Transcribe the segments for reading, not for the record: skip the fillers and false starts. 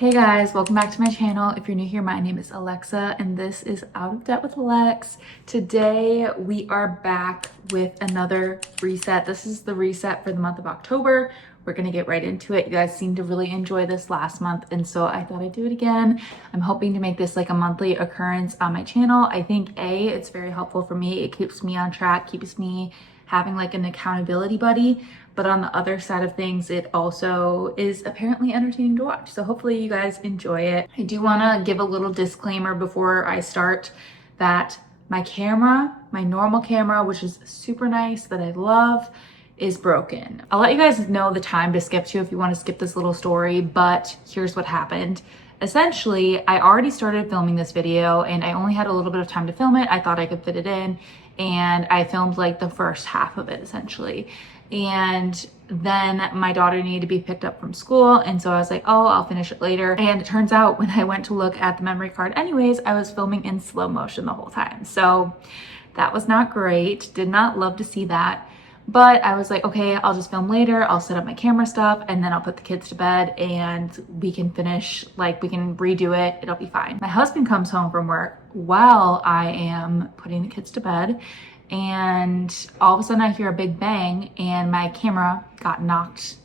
Hey guys, welcome back to my channel. If you're new here, my name is Alexa and this is Out of Debt with Alex. Today we are back with another reset. This is the reset for the month of October. We're gonna get right into it. You guys seemed to really enjoy this last month and so I thought I'd do it again. I'm hoping to make this like a monthly occurrence on my channel. I think it's very helpful for me. It keeps me on track, keeps me having like an accountability buddy. But on the other side of things, it also is apparently entertaining to watch. So hopefully you guys enjoy it. I do want to give a little disclaimer before I start that my camera, my normal camera, which is super nice that I love, is broken. I'll let you guys know the time to skip to if you want to skip this little story, but here's what happened. Essentially, I already started filming this video and I only had a little bit of time to film it. I thought I could fit it in and I filmed like the first half of it essentially. And then my daughter needed to be picked up from school. And so I was like, oh, I'll finish it later. And it turns out when I went to look at the memory card anyways, I was filming in slow motion the whole time. So that was not great. Did not love to see that. But I was like, okay, I'll just film later. I'll set up my camera stuff and then I'll put the kids to bed and we can finish, like we can redo it. It'll be fine. My husband comes home from work while I am putting the kids to bed. And all of a sudden I hear a big bang and my camera got knocked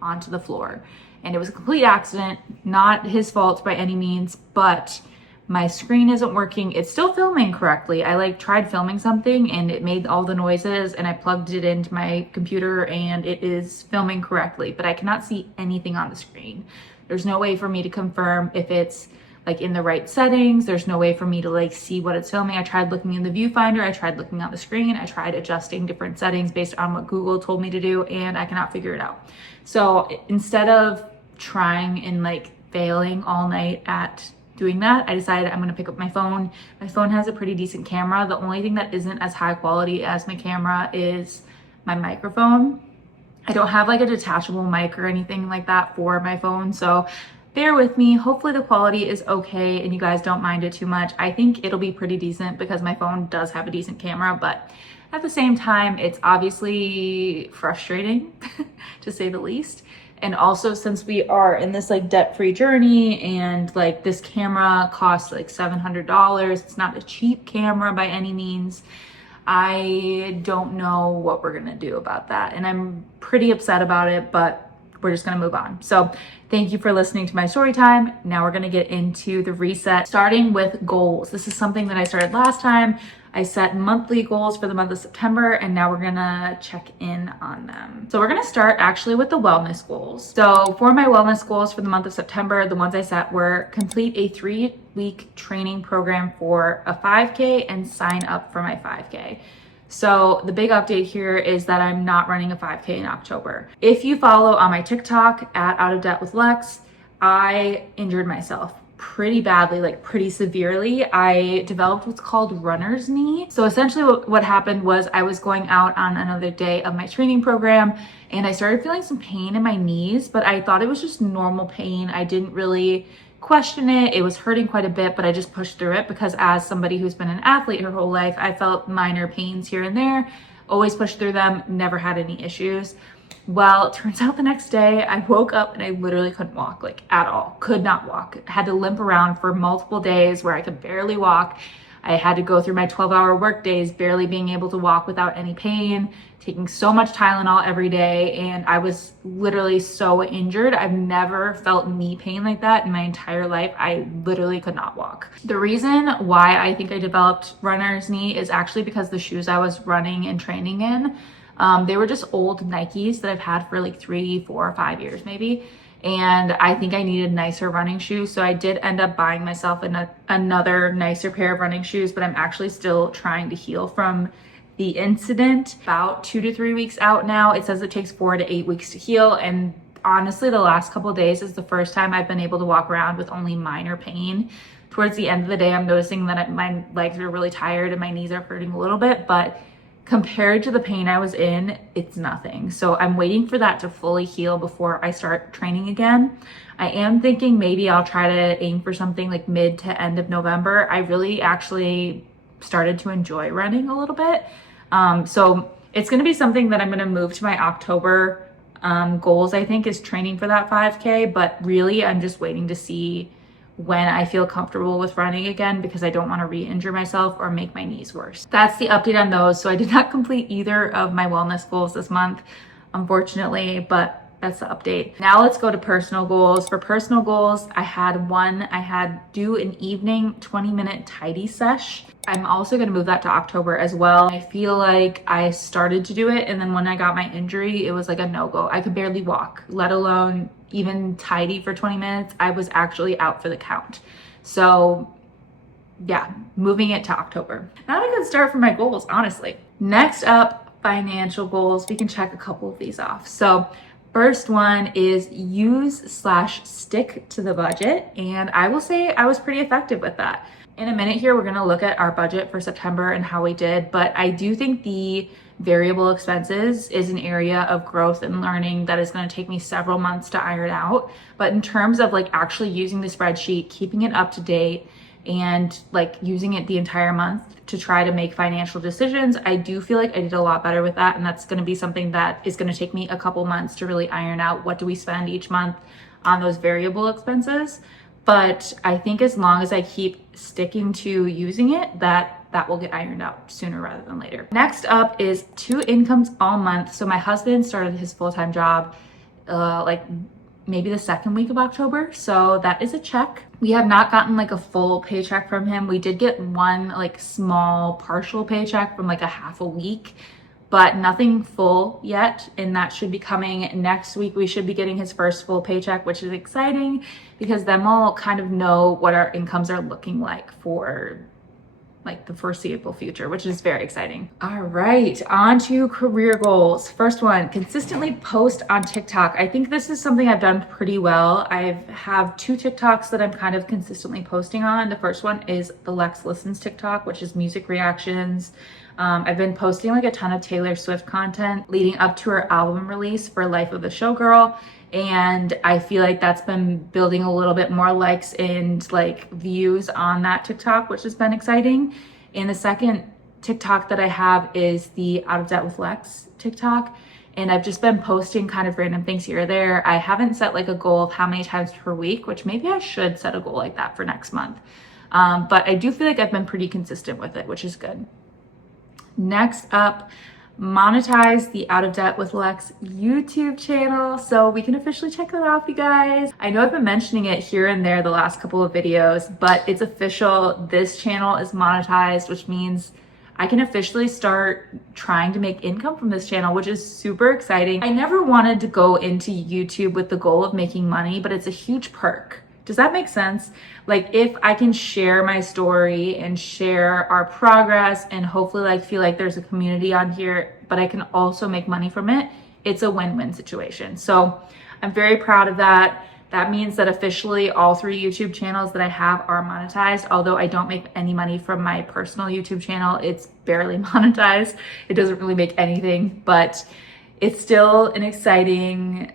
onto the floor. And it was a complete accident, not his fault by any means, but my screen isn't working. It's still filming correctly. I like tried filming something and it made all the noises and I plugged it into my computer and it is filming correctly, but I cannot see anything on the screen. There's no way for me to confirm if it's like in the right settings. There's no way for me to like see what it's filming. I tried looking in the viewfinder, I tried looking on the screen, I tried adjusting different settings based on what Google told me to do and I cannot figure it out. So instead of trying and like failing all night at doing that, I decided I'm gonna pick up my phone. My phone has a pretty decent camera. The only thing that isn't as high quality as my camera is my microphone. I don't have like a detachable mic or anything like that for my phone, so bear with me. Hopefully the quality is okay and you guys don't mind it too much. I think it'll be pretty decent because my phone does have a decent camera, but at the same time, it's obviously frustrating to say the least. And also since we are in this like debt-free journey and like this camera costs like $700, it's not a cheap camera by any means. I don't know what we're gonna do about that. And I'm pretty upset about it, but we're just gonna move on. So thank you for listening to my story time. Now we're gonna get into the reset, starting with goals. This is something that I started last time. I set monthly goals for the month of September and now we're gonna check in on them. So we're gonna start actually with the wellness goals. So for my wellness goals for the month of September, the ones I set were complete a 3-week training program for a 5K and sign up for my 5K. So the big update here is that I'm not running a 5K in October. If you follow on my TikTok at Out of Debt with Lex, I injured myself pretty badly, like pretty severely. I developed what's called runner's knee. So essentially what happened was I was going out on another day of my training program and I started feeling some pain in my knees, but I thought it was just normal pain. I didn't really question it. It was hurting quite a bit, but I just pushed through it because as somebody who's been an athlete her whole life, I felt minor pains here and there, always pushed through them, never had any issues. Well, it turns out the next day I woke up and I literally couldn't walk, like at all, could not walk. Had to limp around for multiple days where I could barely walk. I had to go through my 12-hour work days, barely being able to walk without any pain, taking so much Tylenol every day, and I was literally so injured. I've never felt knee pain like that in my entire life. I literally could not walk. The reason why I think I developed runner's knee is actually because the shoes I was running and training in, they were just old Nikes that I've had for like 3, 4, 5 years maybe. And I think I needed nicer running shoes. So I did end up buying myself another nicer pair of running shoes, but I'm actually still trying to heal from the incident. About 2 to 3 weeks out now. It says it takes 4 to 8 weeks to heal. And honestly, the last couple of days is the first time I've been able to walk around with only minor pain. Towards the end of the day, I'm noticing that my legs are really tired and my knees are hurting a little bit, but compared to the pain I was in, it's nothing. So I'm waiting for that to fully heal before I start training again. I am thinking maybe I'll try to aim for something like mid to end of November. I really actually started to enjoy running a little bit. So it's gonna be something that I'm gonna move to my October goals, I think, is training for that 5K, but really I'm just waiting to see when I feel comfortable with running again because I don't want to re-injure myself or make my knees worse. That's the update on those. So I did not complete either of my wellness goals this month, unfortunately, but that's the update. Now let's go to personal goals. For personal goals, I had do an evening 20-minute tidy sesh. I'm also gonna move that to October as well. I feel like I started to do it, and then when I got my injury, it was like a no-go. I could barely walk, let alone even tidy for 20 minutes. I was actually out for the count. So yeah, moving it to October. Not a good start for my goals, honestly. Next up, financial goals. We can check a couple of these off. So first one is use/stick to the budget. And I will say I was pretty effective with that. In a minute here, we're gonna look at our budget for September and how we did, but I do think the variable expenses is an area of growth and learning that is gonna take me several months to iron out. But in terms of like actually using the spreadsheet, keeping it up to date, and like using it the entire month to try to make financial decisions, I do feel like I did a lot better with that. And that's going to be something that is going to take me a couple months to really iron out what do we spend each month on those variable expenses. But I think as long as I keep sticking to using it, that will get ironed out sooner rather than later. Next up is 2 incomes all month. So my husband started his full-time job like maybe the second week of October. So that is a check. We have not gotten like a full paycheck from him. We did get one like small partial paycheck from like a half a week, but nothing full yet. And that should be coming next week. We should be getting his first full paycheck, which is exciting because then we'll kind of know what our incomes are looking like for like the foreseeable future, which is very exciting. All right, on to career goals. First one, consistently post on TikTok. I think this is something I've done pretty well. I have 2 TikToks that I'm kind of consistently posting on. The first one is the Lex Listens TikTok, which is music reactions. I've been posting like a ton of Taylor Swift content leading up to her album release for Life of a Showgirl. And I feel like that's been building a little bit more likes and like views on that TikTok, which has been exciting. And the second TikTok that I have is the Out of Debt with Lex TikTok. And I've just been posting kind of random things here or there. I haven't set like a goal of how many times per week, which maybe I should set a goal like that for next month. But I do feel like I've been pretty consistent with it, which is good. Next up, monetize the Out of Debt with Lex YouTube channel. So we can officially check that off, you guys. I know I've been mentioning it here and there the last couple of videos, but it's official. This channel is monetized, which means I can officially start trying to make income from this channel, which is super exciting. I never wanted to go into YouTube with the goal of making money, but it's a huge perk. Does that make sense? Like if I can share my story and share our progress and hopefully like feel like there's a community on here, but I can also make money from it, it's a win-win situation. So I'm very proud of that. That means that officially all 3 YouTube channels that I have are monetized. Although I don't make any money from my personal YouTube channel, it's barely monetized. It doesn't really make anything, but it's still an exciting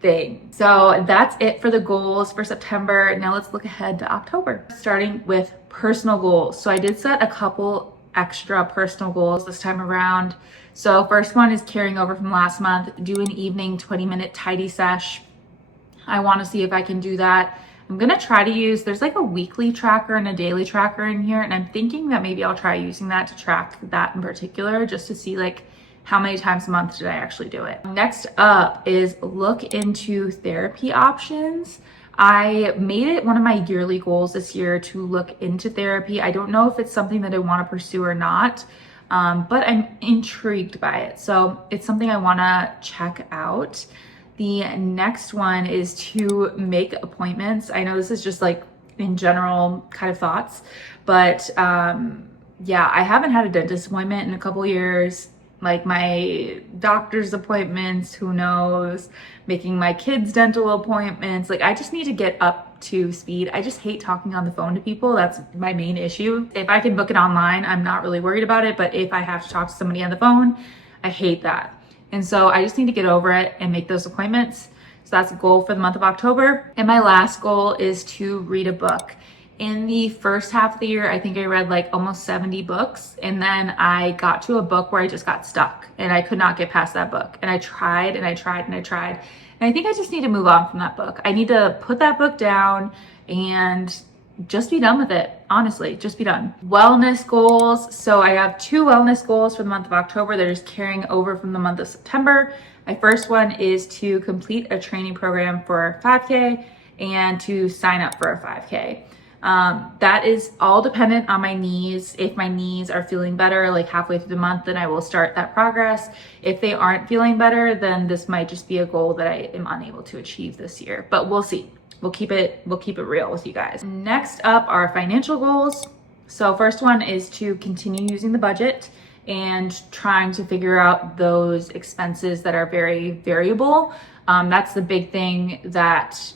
thing. So that's it for the goals for September. Now let's look ahead to October, starting with personal goals. So I did set a couple extra personal goals this time around. So first one is carrying over from last month, do an evening 20-minute tidy sesh. I want to see if I can do that. I'm gonna try to use, there's like a weekly tracker and a daily tracker in here, and I'm thinking that maybe I'll try using that to track that in particular, just to see like how many times a month did I actually do it. Next up is look into therapy options. I made it one of my yearly goals this year to look into therapy. I don't know if it's something that I want to pursue or not, but I'm intrigued by it. So it's something I want to check out. The next one is to make appointments. I know this is just like in general kind of thoughts, but yeah, I haven't had a dentist appointment in a couple years. Like my doctor's appointments, who knows, making my kids' dental appointments. Like I just need to get up to speed. I just hate talking on the phone to people. That's my main issue. If I can book it online, I'm not really worried about it. But if I have to talk to somebody on the phone, I hate that. And so I just need to get over it and make those appointments. So that's a goal for the month of October. And my last goal is to read a book. In the first half of the year, I think I read like almost 70 books. And then I got to a book where I just got stuck and I could not get past that book. And I tried and I tried and I tried. And I think I just need to move on from that book. I need to put that book down and just be done with it. Honestly, just be done. Wellness goals. So I have 2 wellness goals for the month of October. They're just carrying over from the month of September. My first one is to complete a training program for 5K and to sign up for a 5K. That is all dependent on my knees. If my knees are feeling better, like halfway through the month, then I will start that progress. If they aren't feeling better, then this might just be a goal that I am unable to achieve this year, but we'll see. We'll keep it real with you guys. Next up are financial goals. So first one is to continue using the budget and trying to figure out those expenses that are very variable. That's the big thing that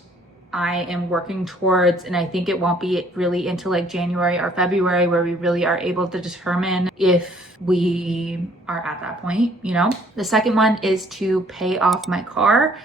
I am working towards, and I think it won't be really until like January or February where we really are able to determine if we are at that point, you know? The second one is to pay off my car.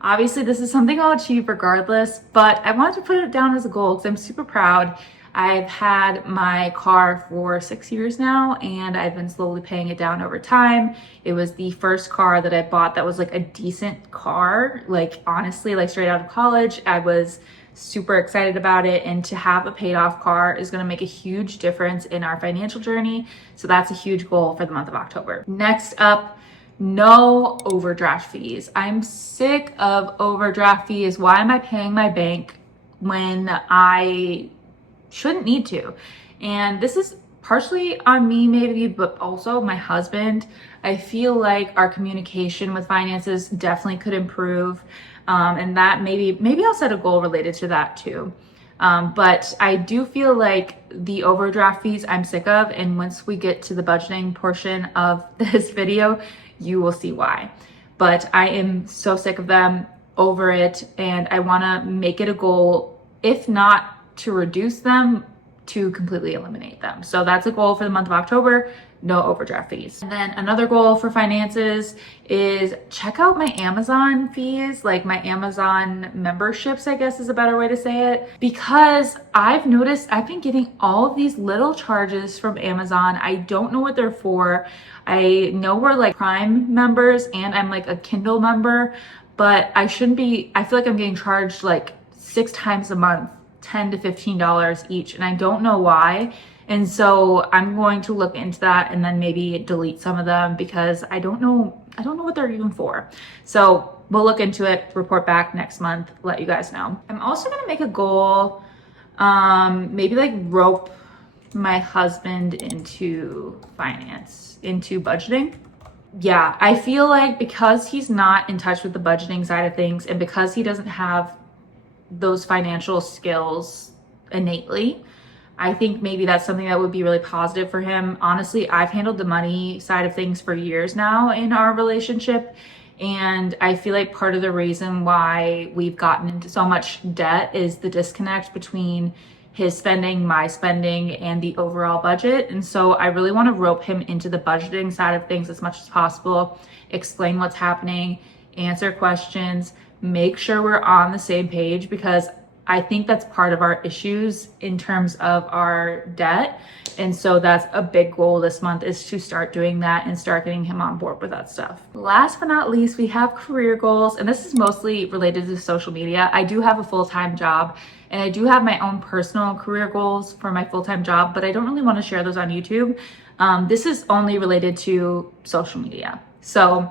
Obviously, this is something I'll achieve regardless, but I wanted to put it down as a goal because I'm super proud. I've had my car for 6 years now, and I've been slowly paying it down over time. It was the first car that I bought that was like a decent car. Like honestly, like straight out of college, I was super excited about it. And to have a paid off car is going to make a huge difference in our financial journey. So that's a huge goal for the month of October. Next up, no overdraft fees. I'm sick of overdraft fees. Why am I paying my bank when I shouldn't need to? And this is partially on me maybe, but also my husband. I feel like our communication with finances definitely could improve. And that maybe I'll set a goal related to that too. But I do feel like the overdraft fees I'm sick of. And once we get to the budgeting portion of this video, you will see why. But I am so sick of them, over it, and I want to make it a goal, if not to reduce them, to completely eliminate them. So that's a goal for the month of October, no overdraft fees. And then another goal for finances is check out my Amazon fees, like my Amazon memberships, I guess is a better way to say it, because I've noticed I've been getting all of these little charges from Amazon. I don't know what they're for. I know we're like Prime members and I'm like a Kindle member, but I shouldn't be. I feel like I'm getting charged like 6 times a month, $10 to $15 each, and I don't know why. And so I'm going to look into that and then maybe delete some of them because I don't know what they're even for. So we'll look into it, report back next month, let you guys know. I'm also going to make a goal, maybe like rope my husband into finance, into budgeting. Yeah, I feel like because he's not in touch with the budgeting side of things and because he doesn't have those financial skills innately, I think maybe that's something that would be really positive for him. Honestly, I've handled the money side of things for years now in our relationship. And I feel like part of the reason why we've gotten into so much debt is the disconnect between his spending, my spending, and the overall budget. And so I really want to rope him into the budgeting side of things as much as possible, explain what's happening, answer questions, make sure we're on the same page, because I think that's part of our issues in terms of our debt. And so that's a big goal this month, is to start doing that and start getting him on board with that stuff. Last but not least, we have career goals, and this is mostly related to social media. I do have a full-time job and I do have my own personal career goals for my full-time job, but I don't really want to share those on YouTube. This is only related to social media. So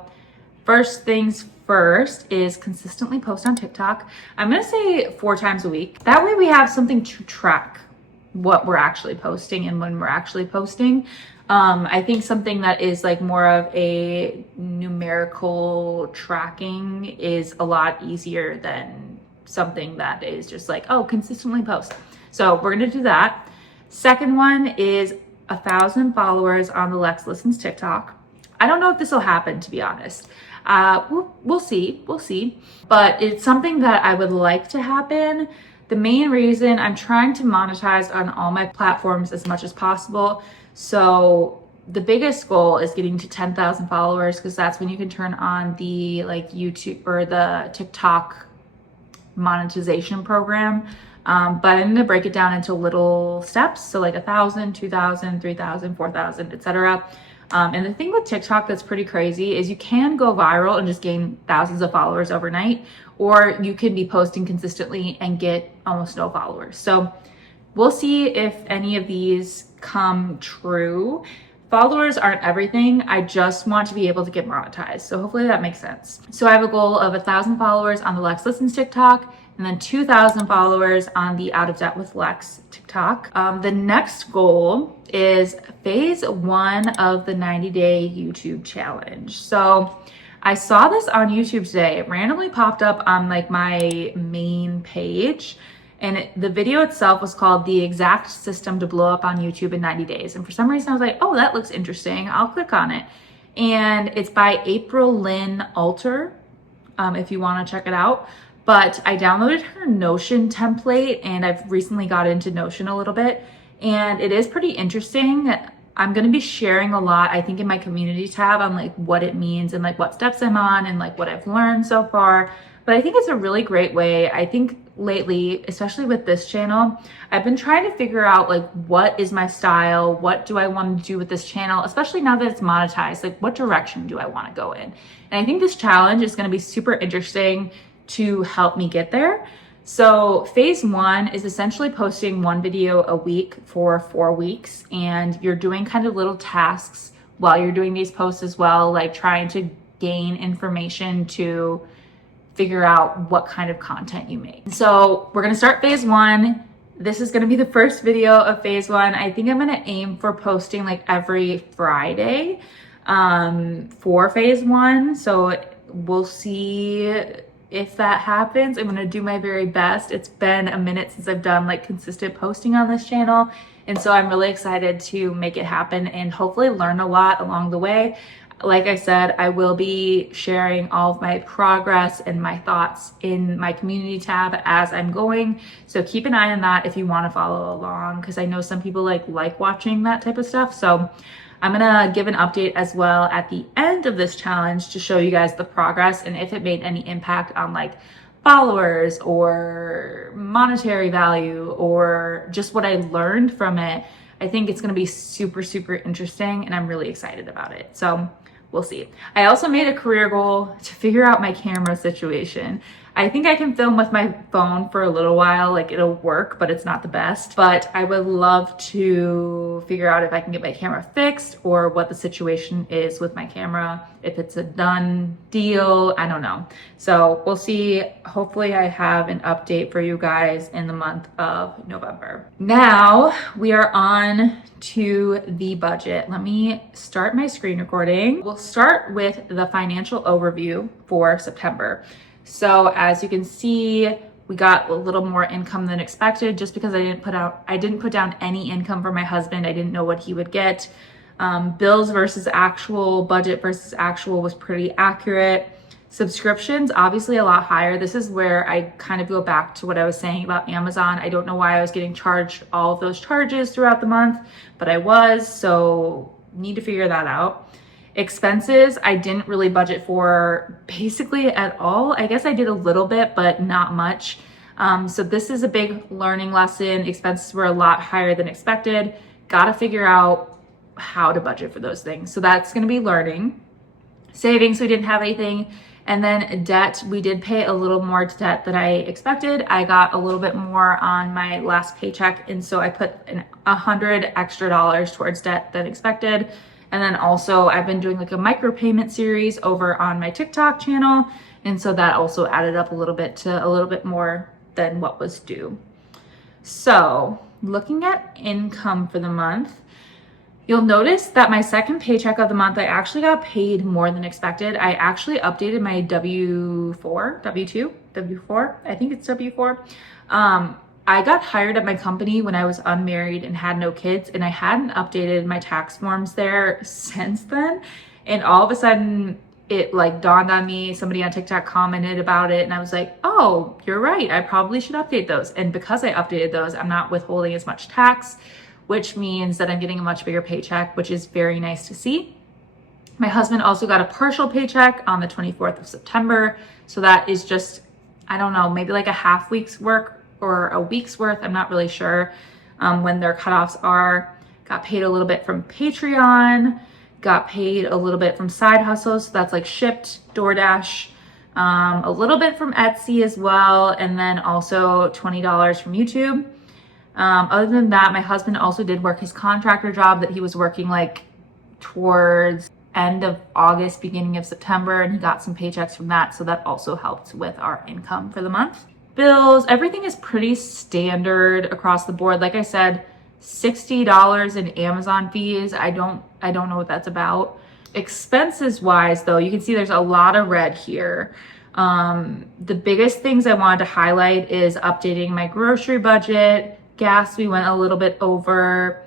first things first is consistently post on TikTok. I'm gonna say 4 times a week. That way we have something to track what we're actually posting and when we're actually posting. I think something that is like more of a numerical tracking is a lot easier than something that is just like, oh, consistently post. So we're gonna do that. Second one is 1,000 followers on the Lex Listens TikTok. I don't know if this will happen, to be honest. We'll see, but it's something that I would like to happen. The main reason I'm trying to monetize on all my platforms as much as possible. So the biggest goal is getting to 10,000 followers, because that's when you can turn on the like YouTube or the TikTok monetization program. But I'm going to break it down into little steps. So like 1,000, 2,000, 3,000, 4,000, etc. And the thing with TikTok that's pretty crazy is you can go viral and just gain thousands of followers overnight, or you can be posting consistently and get almost no followers. So we'll see if any of these come true. Followers aren't everything. I just want to be able to get monetized. So hopefully that makes sense. So I have a goal of 1,000 followers on the Lex Listens TikTok, and then 2,000 followers on the Out of Debt with Lex TikTok. The next goal is phase 1 of the 90-day YouTube challenge. So I saw this on YouTube today. It randomly popped up on like my main page, and the video itself was called The Exact System to Blow Up on YouTube in 90 Days. And for some reason I was like, oh, that looks interesting. I'll click on it. And it's by April Lynn Alter, if you want to check it out. But I downloaded her Notion template, and I've recently got into Notion a little bit, and it is pretty interesting. I'm going to be sharing a lot, I think, in my community tab on like what it means and like what steps I'm on and like what I've learned so far. But I think it's a really great way. I think lately, especially with this channel, I've been trying to figure out like what is my style, what do I want to do with this channel, especially now that it's monetized, like what direction do I want to go in? And I think this challenge is going to be super interesting to help me get there. So phase 1 is essentially posting 1 video a week for 4 weeks, and you're doing kind of little tasks while you're doing these posts as well, like trying to gain information to figure out what kind of content you make. So we're gonna start phase 1. This is gonna be the first video of phase 1. I think I'm gonna aim for posting like every Friday for phase 1. So we'll see if that happens. I'm going to do my very best. It's been a minute since I've done like consistent posting on this channel, and so I'm really excited to make it happen and hopefully learn a lot along the way. Like I said, I will be sharing all of my progress and my thoughts in my community tab as I'm going, so keep an eye on that if you want to follow along, because I know some people like watching that type of stuff. So I'm gonna give an update as well at the end of this challenge to show you guys the progress and if it made any impact on like followers or monetary value or just what I learned from it. I think it's gonna be super, super interesting, and I'm really excited about it. So we'll see. I also made a career goal to figure out my camera situation. I think I can film with my phone for a little while, like it'll work, but it's not the best. But I would love to figure out if I can get my camera fixed or what the situation is with my camera, if it's a done deal, I don't know. So we'll see. Hopefully I have an update for you guys in the month of November. Now we are on to the budget. Let me start my screen recording. We'll start with the financial overview for September. So as you can see, we got a little more income than expected just because I didn't put down any income for my husband. I didn't know what he would get. Bills versus actual, budget versus actual was pretty accurate. Subscriptions, obviously a lot higher. This is where I kind of go back to what I was saying about Amazon. I don't know why I was getting charged all of those charges throughout the month, but I was, so need to figure that out. Expenses, I didn't really budget for basically at all. I guess I did a little bit, but not much. So this is a big learning lesson. Expenses were a lot higher than expected. Got to figure out how to budget for those things. So that's going to be learning. Savings, we didn't have anything. And then debt, we did pay a little more to debt than I expected. I got a little bit more on my last paycheck, and so I put $100 extra towards debt than expected. And then also I've been doing like a micropayment series over on my TikTok channel. And so that also added up a little bit more than what was due. So looking at income for the month, you'll notice that my second paycheck of the month, I actually got paid more than expected. I actually updated my W4, I think it's W4. I got hired at my company when I was unmarried and had no kids, and I hadn't updated my tax forms there since then. And all of a sudden it like dawned on me, somebody on TikTok commented about it, and I was like, oh, you're right, I probably should update those. And because I updated those, I'm not withholding as much tax, which means that I'm getting a much bigger paycheck, which is very nice to see. My husband also got a partial paycheck on the 24th of September. So that is just I don't know, maybe like a half week's work or a week's worth. I'm not really sure when their cutoffs are. Got paid a little bit from Patreon, got paid a little bit from side hustles. So that's like Shipped, DoorDash, a little bit from Etsy as well. And then also $20 from YouTube. Other than that, my husband also did work his contractor job that he was working like towards end of August, beginning of September, and he got some paychecks from that. So that also helped with our income for the month. Bills, everything is pretty standard across the board. Like I said, $60 in Amazon fees. I don't know what that's about. Expenses wise though, you can see there's a lot of red here. The biggest things I wanted to highlight is updating my grocery budget. Gas, we went a little bit over.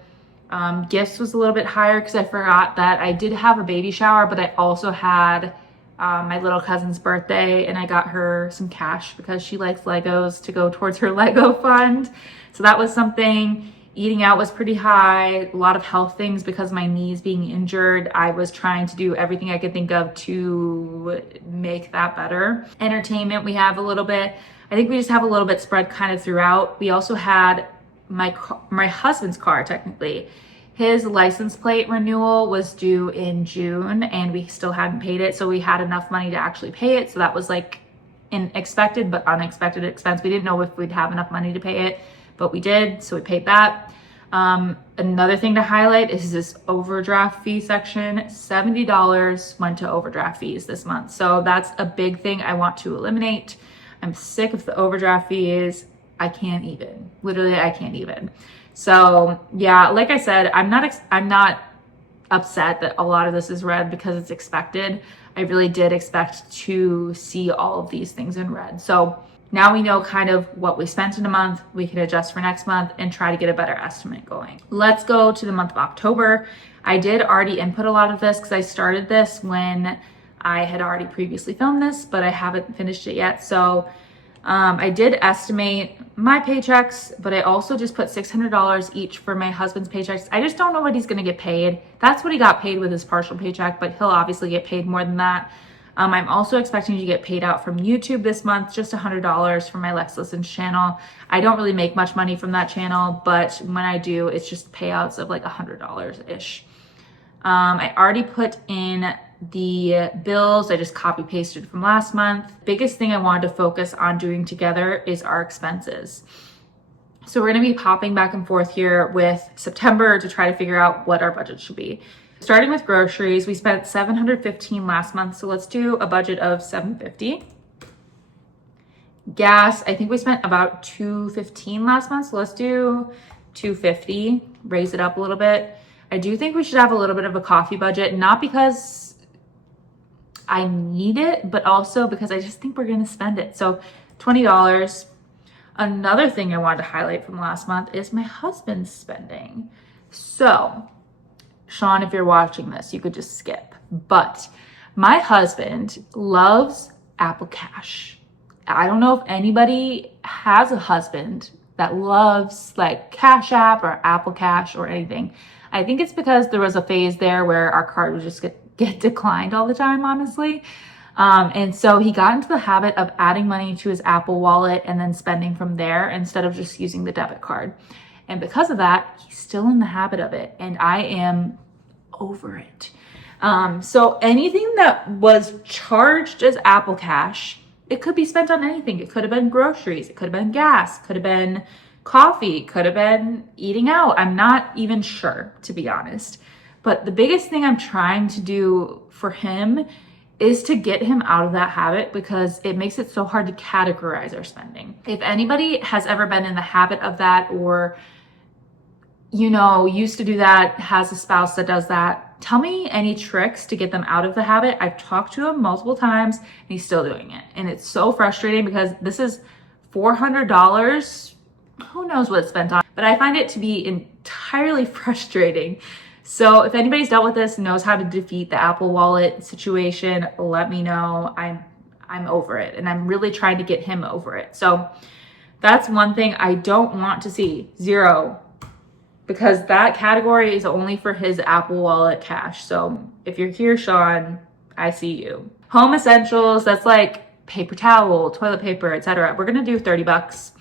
Gifts was a little bit higher because I forgot that I did have a baby shower, but I also had my little cousin's birthday, and I got her some cash because she likes Legos to go towards her Lego fund. So that was something. Eating out was pretty high. A lot of health things because of my knees being injured. I was trying to do everything I could think of to make that better. Entertainment, we have a little bit. I think we just have a little bit spread kind of throughout. We also had my husband's car, technically. His license plate renewal was due in June and we still hadn't paid it. So we had enough money to actually pay it. So that was like an expected but unexpected expense. We didn't know if we'd have enough money to pay it, but we did. So we paid that. Another thing to highlight is this overdraft fee section. $70 went to overdraft fees this month. So that's a big thing I want to eliminate. I'm sick of the overdraft fees. I can't even. Literally, I can't even. So yeah, like I said, I'm not upset that a lot of this is red because it's expected. I really did expect to see all of these things in red. So now we know kind of what we spent in a month. We can adjust for next month and try to get a better estimate going. Let's go to the month of October. I did already input a lot of this because I started this when I had already previously filmed this, but I haven't finished it yet. So I did estimate my paychecks, but I also just put $600 each for my husband's paychecks. I just don't know what he's going to get paid. That's what he got paid with his partial paycheck, but he'll obviously get paid more than that. I'm also expecting to get paid out from YouTube this month, just $100 for my Lex Listens channel. I don't really make much money from that channel, but when I do, it's just payouts of like $100-ish. I already put in the bills. I just copy pasted from last month. Biggest thing I wanted to focus on doing together is our expenses. So we're going to be popping back and forth here with September to try to figure out what our budget should be. Starting with groceries, we spent $715 last month, so let's do a budget of $750. Gas, I think we spent about $215 last month, so let's do $250, raise it up a little bit. I do think we should have a little bit of a coffee budget, not because I need it, but also because I just think we're gonna spend it. So $20. Another thing I wanted to highlight from last month is my husband's spending. So Sean, if you're watching this, you could just skip. But my husband loves Apple Cash. I don't know if anybody has a husband that loves like Cash App or Apple Cash or anything. I think it's because there was a phase there where our card would just get declined all the time, honestly. And so he got into the habit of adding money to his Apple wallet and then spending from there instead of just using the debit card. And because of that, he's still in the habit of it. And I am over it. So anything that was charged as Apple Cash, it could be spent on anything. It could have been groceries. It could have been gas. Could have been coffee. Could have been eating out. I'm not even sure, to be honest. But the biggest thing I'm trying to do for him is to get him out of that habit because it makes it so hard to categorize our spending. If anybody has ever been in the habit of that or used to do that, has a spouse that does that, tell me any tricks to get them out of the habit. I've talked to him multiple times and he's still doing it. And it's so frustrating because this is $400. Who knows what it's spent on, but I find it to be entirely frustrating. So if anybody's dealt with this, knows how to defeat the Apple Wallet situation, let me know. I'm over it and I'm really trying to get him over it. So that's one thing I don't want to see. Zero. Because that category is only for his Apple Wallet cash. So if you're here, Sean, I see you. Home essentials, that's like paper towel, toilet paper, etc. We're gonna do 30 bucks.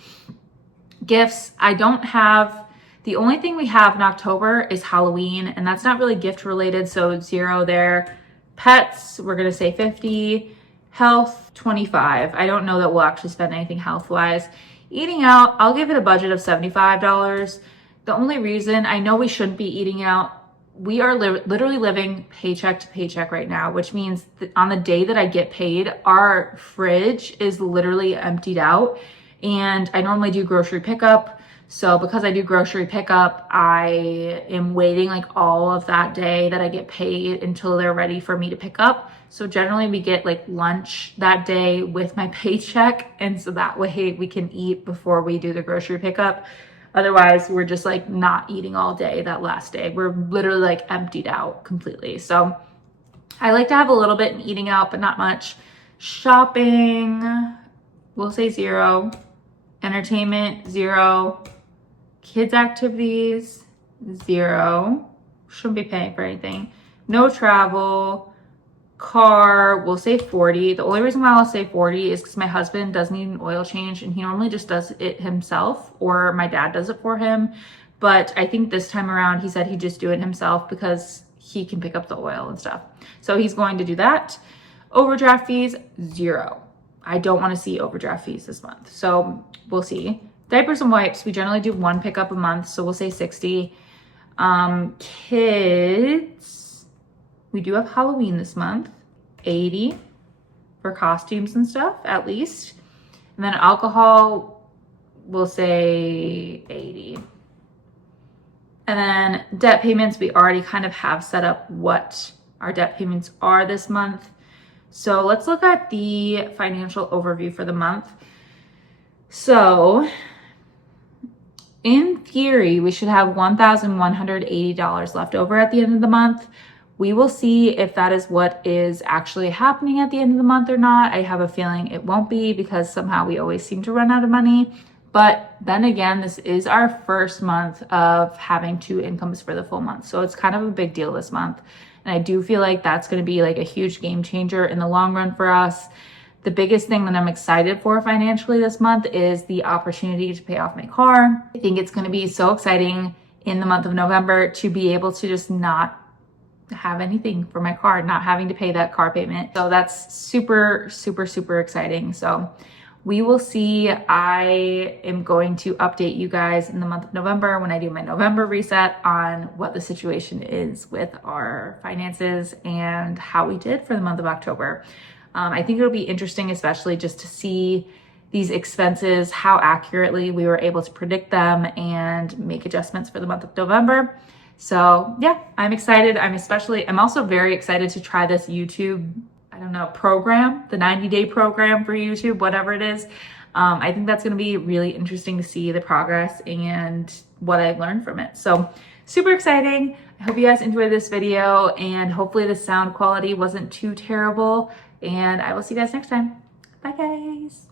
Gifts, I don't have, the only thing we have in October is Halloween, and that's not really gift related, so 0 there. Pets, we're gonna say 50. Health, 25. I don't know that we'll actually spend anything health-wise. Eating out, I'll give it a budget of $75. The only reason, I know we shouldn't be eating out, we are literally living paycheck to paycheck right now, which means that on the day that I get paid, our fridge is literally emptied out. And I normally do grocery pickup. So because I do grocery pickup, I am waiting like all of that day that I get paid until they're ready for me to pick up. So generally we get like lunch that day with my paycheck. And so that way we can eat before we do the grocery pickup. Otherwise, we're just like not eating all day that last day. We're literally like emptied out completely. So I like to have a little bit in eating out, but not much. Shopping, we'll say 0. Entertainment, 0. Kids activities, 0. Shouldn't be paying for anything. No travel. Car, we'll say 40. The only reason why I'll say 40 is because my husband does need an oil change and he normally just does it himself, or my dad does it for him. But I think this time around he said he'd just do it himself because he can pick up the oil and stuff. So he's going to do that. Overdraft fees, 0. I don't want to see overdraft fees this month. So we'll see. Diapers and wipes, we generally do 1 pickup a month. So we'll say 60. Kids, we do have Halloween this month, 80 for costumes and stuff, at least. And then alcohol, we'll say 80. And then debt payments, we already kind of have set up what our debt payments are this month. So let's look at the financial overview for the month. So in theory, we should have $1,180 left over at the end of the month. We will see if that is what is actually happening at the end of the month or not. I have a feeling it won't be because somehow we always seem to run out of money. But then again, this is our first month of having 2 incomes for the full month. So it's kind of a big deal this month. And I do feel like that's going to be like a huge game changer in the long run for us. The biggest thing that I'm excited for financially this month is the opportunity to pay off my car. I think it's going to be so exciting in the month of November to be able to just not have anything for my car, not having to pay that car payment. So that's super, super, super exciting. So we will see. I am going to update you guys in the month of November when I do my November reset on what the situation is with our finances and how we did for the month of October. I think it'll be interesting, especially just to see these expenses, how accurately we were able to predict them and make adjustments for the month of November. So yeah, I'm excited. I'm also very excited to try this YouTube, program, the 90-day program for YouTube, whatever it is. I think that's going to be really interesting to see the progress and what I've learned from it. So super exciting. I hope you guys enjoyed this video and hopefully the sound quality wasn't too terrible, and I will see you guys next time. Bye guys.